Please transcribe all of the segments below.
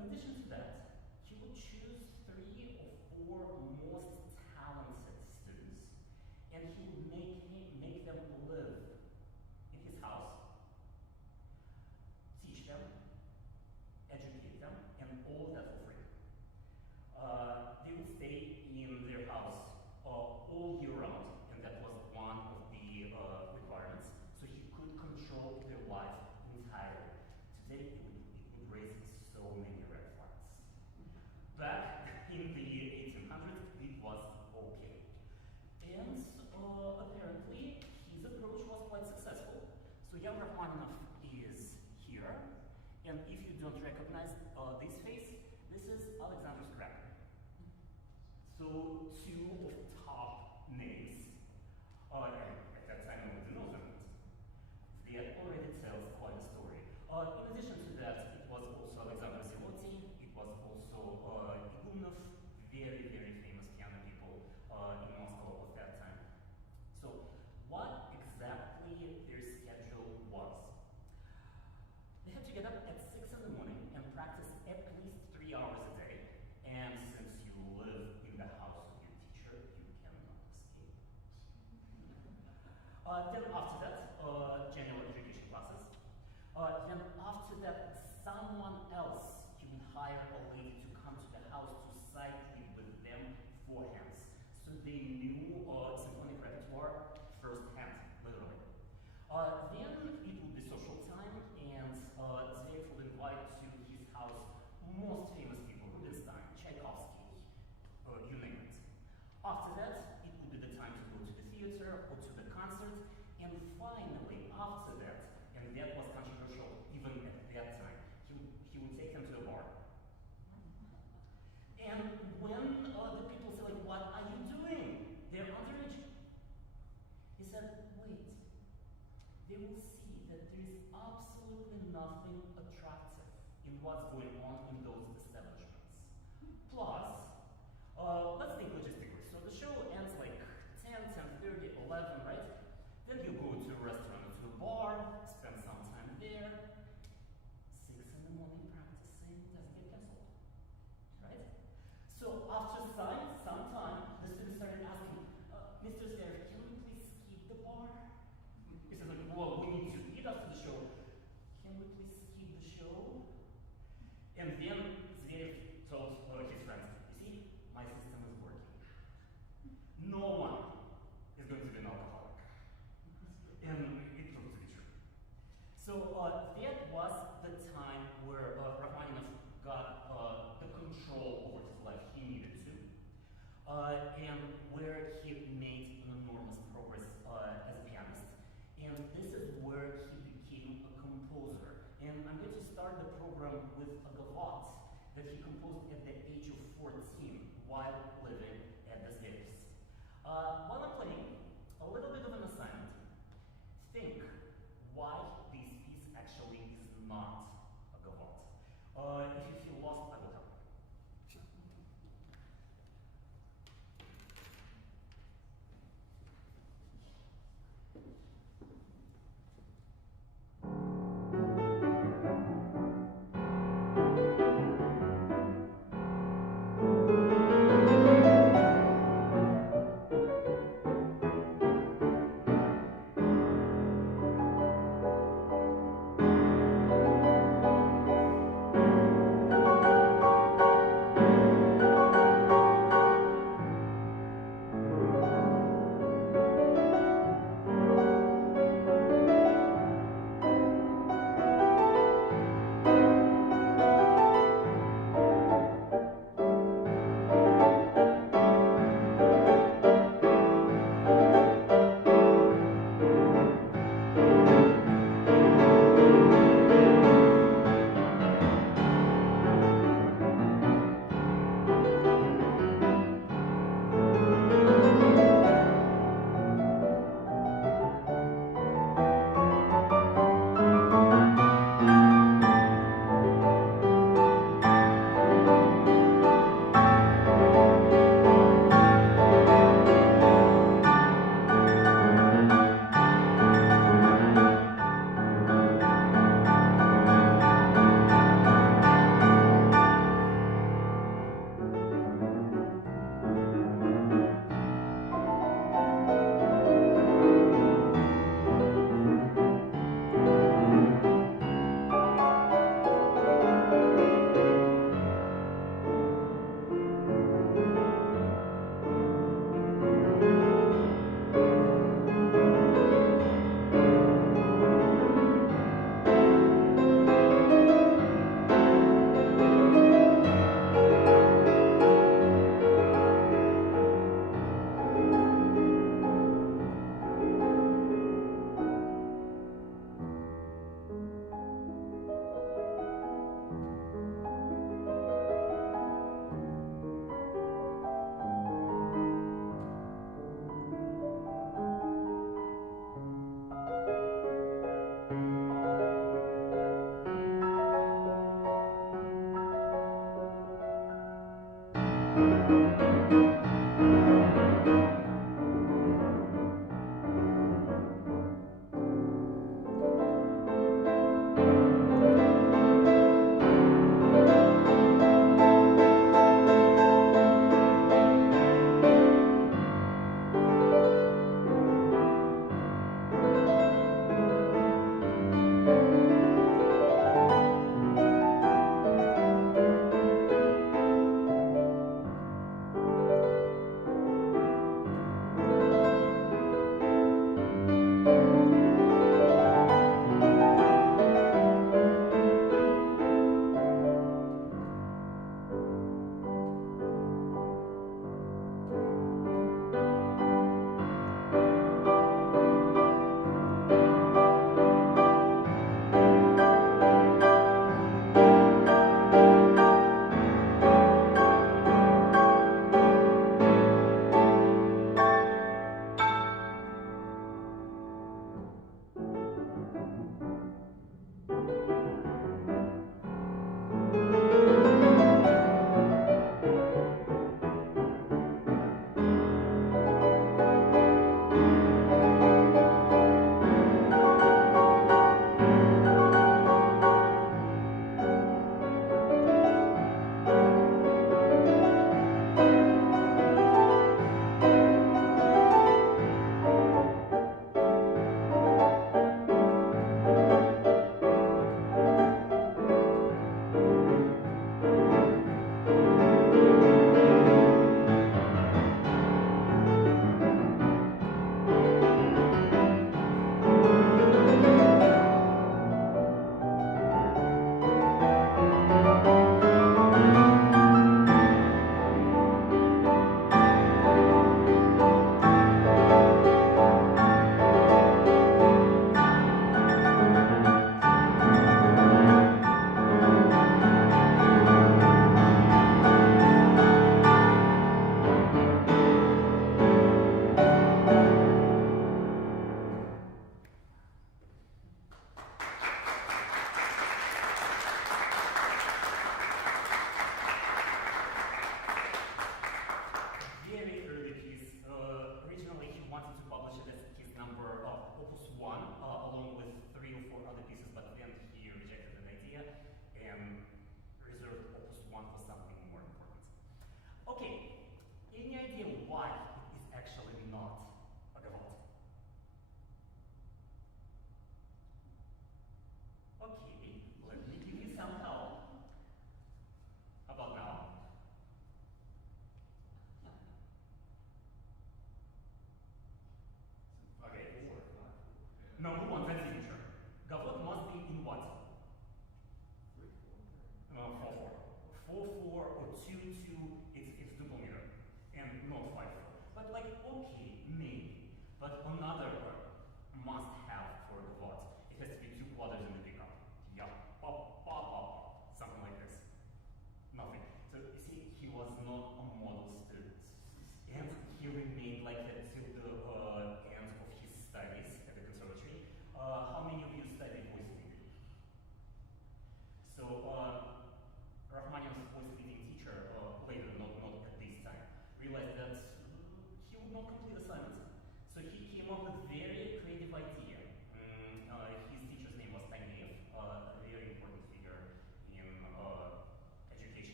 in addition to that, he would choose 3 or 4 most talented students, and he would make them live in his house, teach them, educate them, and all of that for free. They would stay in their house all year round, and that was one of the requirements, so he could control their life entirely. Today, it would raise so many red flags. Back in the 1800s, it was okay. And apparently, his approach was quite successful. So young Rachmaninov is here, and if you don't recognize this face, this is Alexander's cracker. So 2 of top names, and at that time nobody knows them. That already tells quite a story. In addition to that, it was also Alexander Ziloty, it was also Igumnov, very, very famous piano people in Moscow at that time. So what exactly their schedule was? They had to get up at 6 in the morning and practice at least 3 hours a day. And since you live in the house of your teacher, you cannot escape. Then after that, general education classes. Then after that, someone else, he would hire a lady to come to the house to sight read with them beforehand. So they knew symphonic repertoire firsthand, literally. Then it would be social time, and Zverev would invite to his house most famous people, Rubinstein, Tchaikovsky, you name it. After that, it would be the time to go to the theater or to the concert, and finally, after that, and that was controversial even at that time, he would take them to a bar. And when the people say, like, what are you doing? They're underage. He said, wait, they will see that there is absolutely nothing attractive in what's going on in those establishments. Plus, let's think logistically. So the show ends like 10, 10:30, 11, right? Then you go to a restaurant or to a bar, spend some time there. 6 in the morning practicing doesn't get cancelled, right? So after some time, the students started asking, Mr. Zverev, can we please skip the bar? He said, like, well, we need to eat after the show. Can we please skip the show? And then Zverev told his friends, you see, my system is working. No one is going to be an alcoholic. And it proved to be true. So that was the time where Rachmaninov got the control over his life he needed to, and where he made an enormous progress as a pianist. And this is where he became a composer. And I'm going to start the program with a gavotte that he composed at the age of 14 while living at the Zverevs. While I'm playing, a little bit of an assignment. Think why this piece actually is not a gavotte. If you feel lost, I will help.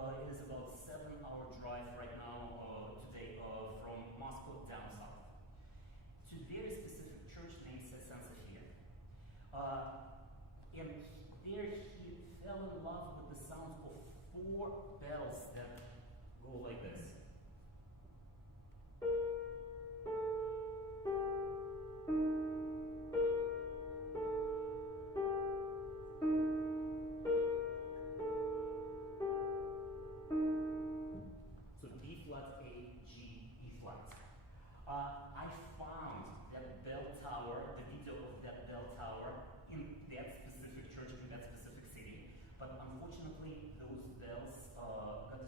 It is about 7-hour drive right now today from Moscow down south to very specific church named Sensofia. And there he fell in love with the sounds of 4 bells that go like this. So B flat, A, G, E flat. I found that bell tower, the video of that bell tower in that specific church, in that specific city, but unfortunately those bells got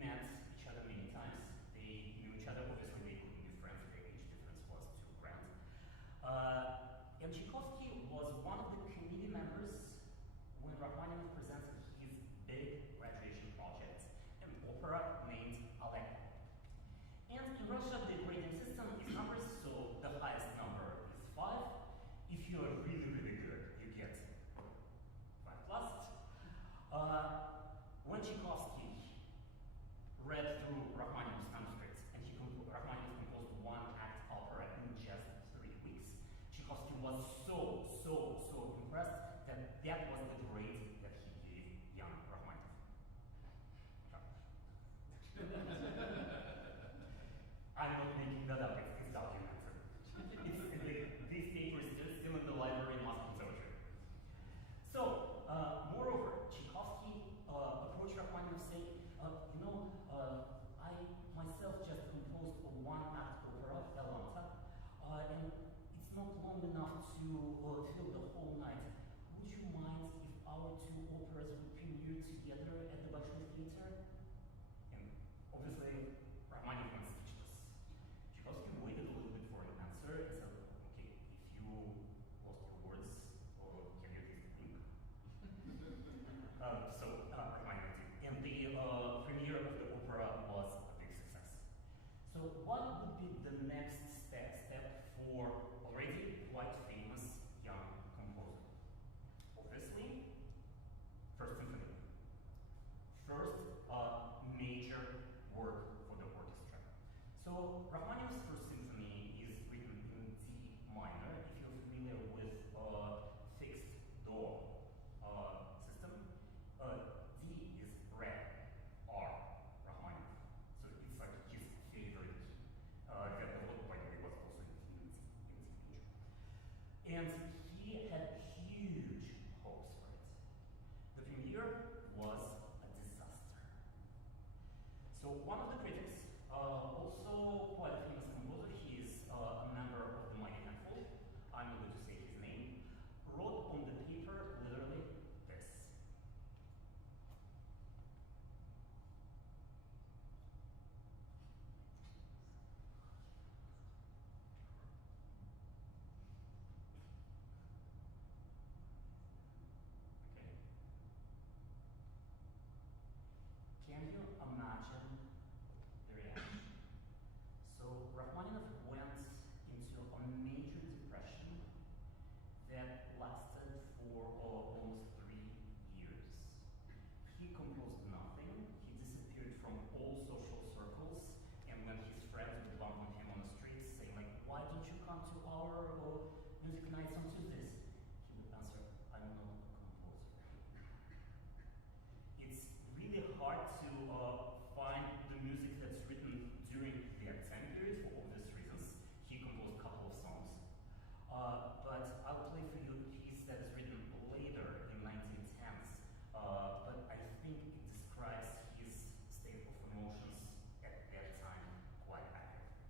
met each other many times. They knew each other. Obviously, they couldn't be friends. Their age difference was too grand. And Tchaikovsky was one of the committee members when Rachmaninov presented his big graduation project, an opera named Allegro. And in Russia, the grading system is numbers, so the highest number is 5. If you are really, really good, you get 5 plus. When Tchaikovsky read through Rachmaninoff's manuscripts, and Rachmaninoff composed one-act opera in just 3 weeks, Tchaikovsky was so impressed that that was the grade that he gave young Rachmaninoff. I'm not making that up, it's documented. This paper is still in the library in Moscow Conservatory. So, moreover, Tchaikovsky approached Rachmaninoff saying, I myself just composed a one-act opera, Elanta, and it's not long enough to fill the whole night. Would you mind if our 2 operas would premiere together at the Bolshoi Theater? And obviously, Rachmaninoff went speechless. Tchaikovsky waited a little bit for an answer and said, okay, if you lost your words, can you please think? Rachmaninoff did. And the premiere of the opera was a big success. So what would be the next step for already quite famous young composer? Obviously, First Symphony. First major work for the orchestra. So Rachmaninoff's First Symphony is written in D minor. If you're familiar with fixed Do system, D is Re, R, Rachmaninoff. So it's like his favorite key. That, by the way, was also in D major. And he had huge hopes for it. The premiere was a disaster. So one of the critics, also quite a famous composer, he is a member of the Mighty Handful, I'm not going to say his name, wrote on the paper literally this. Okay. Can you imagine the reaction? So Rachmaninoff went into a major depression that lasted for almost 3 years. He composed nothing, he disappeared from all social circles, and when his friends would bump into him on the streets saying like, why don't you come to our music nights on Tuesdays? He would answer, I'm not a composer. It's really hard to find the music that's written during that time period for obvious reasons. He composed a couple of songs. But I'll play for you a piece that is written later in 1910s. But I think it describes his state of emotions at that time quite accurately.